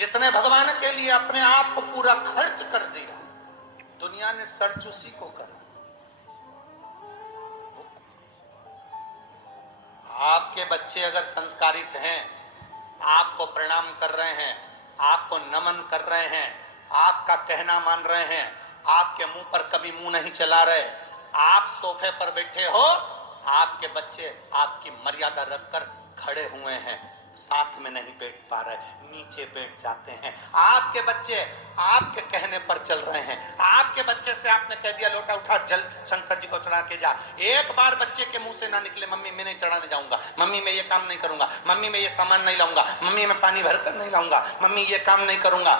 जिसने भगवान के लिए अपने आप को पूरा खर्च कर दिया, दुनिया ने सर्च उसी को करा। आपके बच्चे अगर संस्कारित हैं, आपको प्रणाम कर रहे हैं, आपको नमन कर रहे हैं, आपका कहना मान रहे हैं, आपके मुंह पर कभी मुंह नहीं चला रहे, आप सोफे पर बैठे हो, आपके बच्चे आपकी मर्यादा रखकर खड़े हुए हैं, साथ में नहीं बैठ पा रहे, नीचे बैठ जाते हैं। आपके बच्चे आपके कहने पर चल रहे हैं। आपके बच्चे से आपने कह दिया लोटा उठा जल शंकर जी को चढ़ा के जा, एक बार बच्चे के मुंह से ना निकले मम्मी मैं नहीं चढ़ाने जाऊंगा, मम्मी मैं ये काम नहीं करूंगा, मम्मी मैं ये सामान नहीं लाऊंगा, मम्मी मैं पानी भरकर नहीं लाऊंगा, मम्मी ये काम नहीं करूंगा।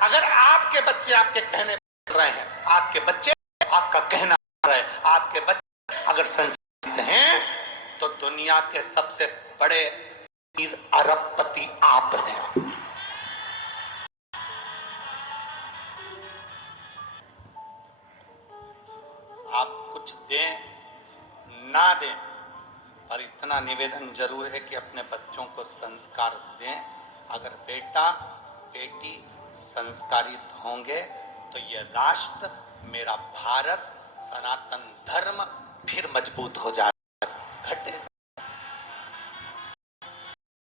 अगर आपके बच्चे आपके कहने पर रहे हैं, आपके बच्चे आपका कहना रहे, आपके बच्चे अगर संस्कृत हैं, तो दुनिया के सबसे बड़े अरबपति आप हैं। आप कुछ दें ना दें, पर इतना निवेदन जरूर है कि अपने बच्चों को संस्कार दें। अगर बेटा बेटी संस्कारित होंगे तो ये राष्ट्र, मेरा भारत, सनातन धर्म फिर मजबूत हो जाएगा। घटे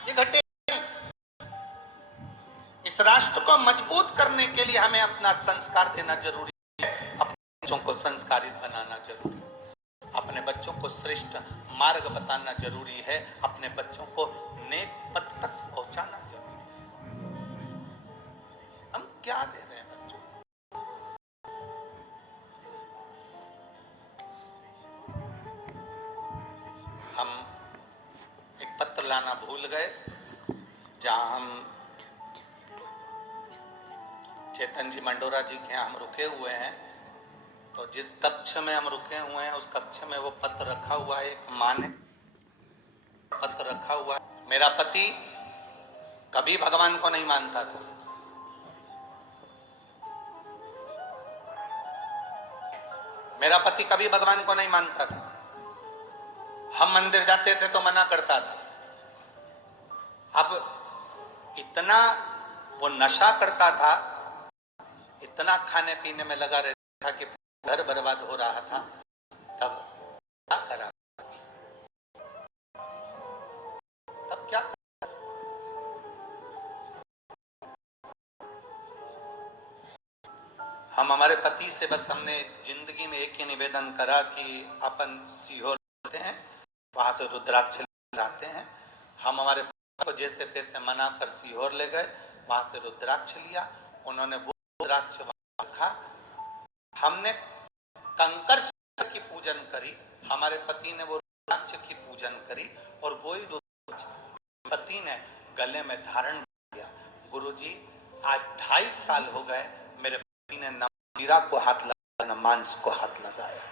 ये घटे। इस राष्ट्र को मजबूत करने के लिए हमें अपना संस्कार देना जरूरी है, अपने बच्चों को संस्कारित बनाना जरूरी है, अपने बच्चों को श्रेष्ठ मार्ग बताना जरूरी है, अपने बच्चों को नेक पथ तक पहुंचाना जरूरी है। हम क्या दे रहे हैं बच्चों को? हम एक पत्र लाना भूल गए, जहां हम चेतन जी मंडोरा जी के यहाँ हम रुके हुए हैं, तो जिस कक्ष में हम रुके हुए हैं उस कक्ष में वो पत्र रखा हुआ है। एक माँ ने पत्र रखा हुआ है, मेरा पति कभी भगवान को नहीं मानता था, मेरा पति कभी भगवान को नहीं मानता था, हम मंदिर जाते थे तो मना करता था। अब इतना वो नशा करता था, इतना खाने पीने में लगा रहता था कि घर बर्बाद हो रहा था। तब क्या करा, तब क्या करा? हम हमारे पति से बस हमने जिंदगी में एक ही निवेदन करा कि अपन सीहोर हैं, वहां से रुद्राक्ष लाते हैं। हम हमारे पति को जैसे तैसे मना कर सीहोर ले गए, वहां से रुद्राक्ष लिया, उन्होंने वो रुद्राक्ष रखा, हमने कंकर की पूजन करी, हमारे पति ने वो रुद्राक्ष की पूजन करी, और वही रुद्राक्ष पति ने गले में धारण किया। गुरुजी आज 2.5 साल हो गए, मेरे पति ने न हीरा को हाथ लगाया न मांस को हाथ लगाया।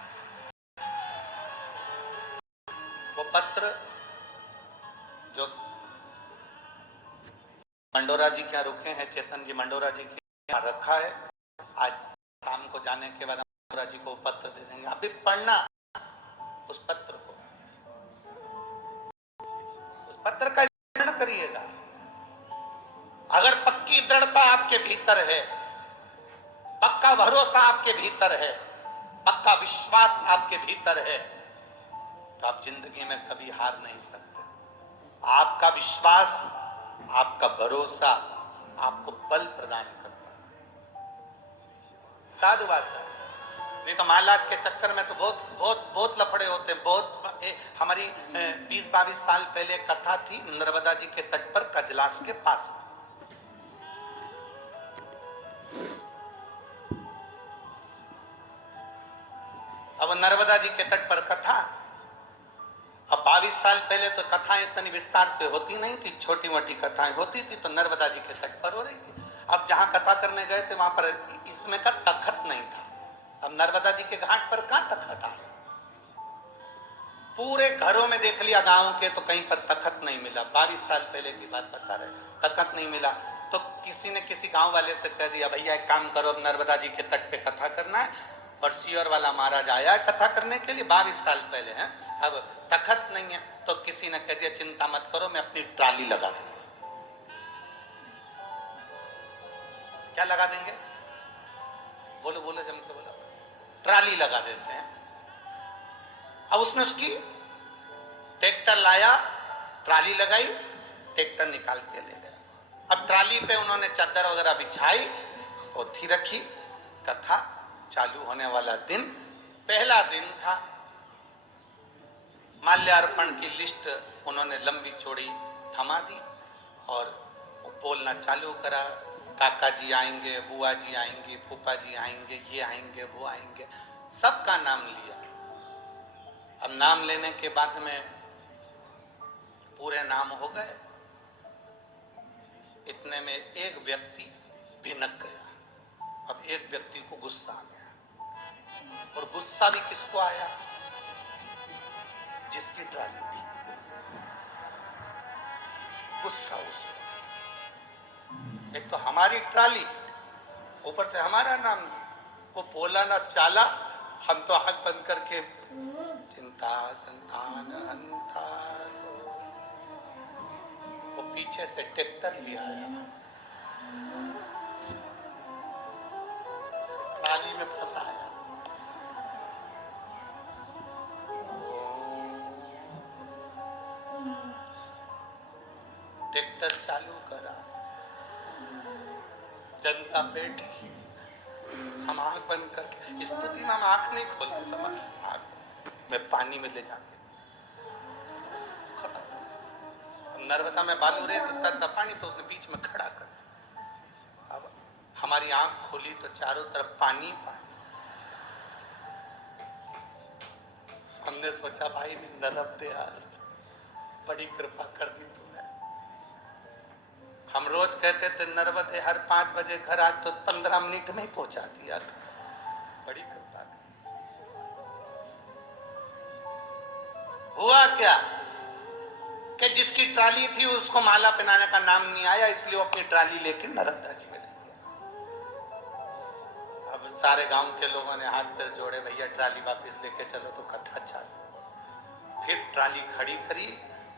वो पत्र जो मंडोरा जी क्या रुके हैं, चेतन जी मंडोरा जी के यहाँ रखा है, आज शाम को जाने के बाद मंडोरा जी को पत्र दे देंगे, आप भी पढ़ना उस पत्र को, उस पत्र का स्मरण करिएगा। अगर पक्की दृढ़ता आपके भीतर है, पक्का भरोसा आपके भीतर है, पक्का विश्वास आपके भीतर है, तो आप जिंदगी में कभी हार नहीं सकते। आपका विश्वास, आपका भरोसा आपको बल प्रदान करता है। साधुवाद है, नहीं तो महाराज के चक्कर में तो बहुत लफड़े होते हैं। बहुत हमारी 20-22 साल पहले कथा थी नर्मदा जी के तट पर कजलास के पास। अब नर्मदा जी के तट पर कथा, अब 22 साल पहले तो कथाएं इतनी विस्तार से होती नहीं थी, छोटी मोटी कथाएं होती थी, तो नर्मदा जी के तट पर हो रही थी। अब जहां कथा करने गए थे वहां पर इसमें का तखत नहीं था। अब नर्मदा जी के घाट पर कहां तखत है? पूरे घरों में देख लिया गांव के, तो कहीं पर तखत नहीं मिला। 22 साल पहले की बात बता रहे, तखत नहीं मिला। तो किसी ने किसी गांव वाले से कह दिया, भैया एक काम करो, अब नर्मदा जी के तट पे कथा करना है, और सीहोर वाला महाराज आया है कथा करने के लिए, 22 साल पहले है, अब तखत नहीं है। तो किसी ने कह दिया चिंता मत करो, मैं अपनी ट्राली लगा दूं। क्या लगा देंगे? बोलो बोलो, जम के बोलो। ट्राली लगा देते हैं। अब उसने उसकी ट्रैक्टर लाया, ट्राली लगाई, ट्रैक्टर निकाल के ले गया। अब ट्राली पे उन्होंने चादर वगैरह बिछाई, पोथी रखी, कथा चालू होने वाला दिन, पहला दिन था। माल्यार्पण की लिस्ट उन्होंने लंबी चौड़ी थमा दी और बोलना चालू करा। काका जी आएंगे, बुआ जी आएंगी, फूफा जी आएंगे, ये आएंगे, वो आएंगे, सबका नाम लिया। अब नाम लेने के बाद में पूरे नाम हो गए। इतने में एक व्यक्ति भिनक गया। अब एक व्यक्ति को गुस्सा आ गया, और गुस्सा भी किसको आया? जिसकी ट्राली थी। गुस्सा उसको। एक तो हमारी ट्राली, ऊपर से हमारा नाम, वो बोला ना चाला, हम तो आंख बंद करके चिंता संतान हंता, वो पीछे से ट्रैक्टर लिया आया, ट्राली में फंसाया। ट्रैक्टर चालू करा, जनता बैठी, हम आंख बंद करके, स्तुति में हम आंख नहीं खोलते थे, आंख में पानी में ले जाके खड़ा। नर्मदा में बालू रेत उतरता पानी, तो उसने बीच में खड़ा कर। अब हमारी आंख खोली तो चारों तरफ पानी पानी। हमने सोचा भाई नरम दे यार, बड़ी कृपा कर दी तूने। हम रोज कहते थे नर्मदे हर 5 बजे घर, आज तो 15 मिनट में ही पहुंचा दिया। बड़ी कृपा कर। हुआ क्या कि जिसकी ट्राली थी उसको माला पहनाने का नाम नहीं आया, इसलिए वो अपनी ट्राली लेके नर्मदा जी में ले गया। अब सारे गांव के लोगों ने हाथ पैर जोड़े, भैया ट्राली वापस लेके चलो, तो कथा चालू। फिर ट्राली खड़ी करी,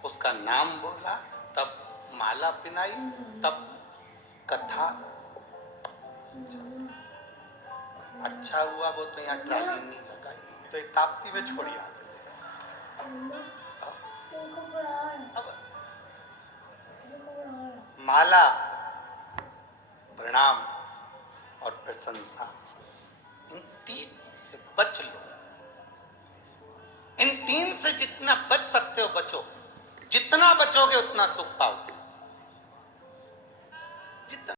उसका नाम बोला, तब माला पिनाई, तब कथा। अच्छा हुआ वो तो यहाँ ट्राली नहीं लगाई, तो ताप्ती में छोड़ी आते। अब माला, प्रणाम और प्रशंसा, इन 3 से बच लो। इन 3 से जितना बच सकते हो बचो। जितना बचोगे उतना सुख पाओगे। जितना